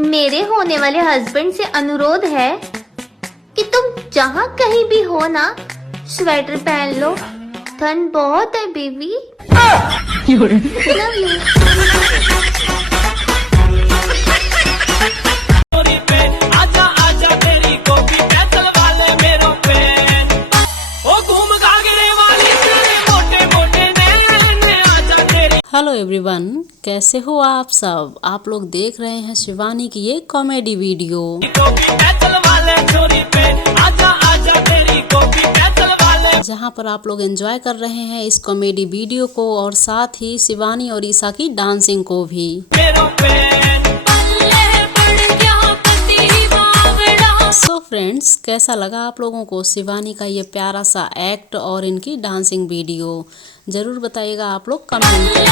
मेरे होने वाले हस्बैंड से अनुरोध है कि तुम जहाँ कहीं भी हो ना, स्वेटर पहन लो। ठंड बहुत है baby. Love you. Hello everyone, कैसे हो आप सब। आप लोग देख रहे हैं शिवानी की ये कॉमेडी वीडियो, जहां पर आप लोग एंजॉय कर रहे हैं इस कॉमेडी वीडियो को और साथ ही शिवानी और ईशा की डांसिंग को भी। सो फ्रेंड्स, कैसा लगा आप लोगों को शिवानी का ये प्यारा सा एक्ट और इनकी डांसिंग वीडियो, जरूर बताइएगा आप लोग कमेंट करके।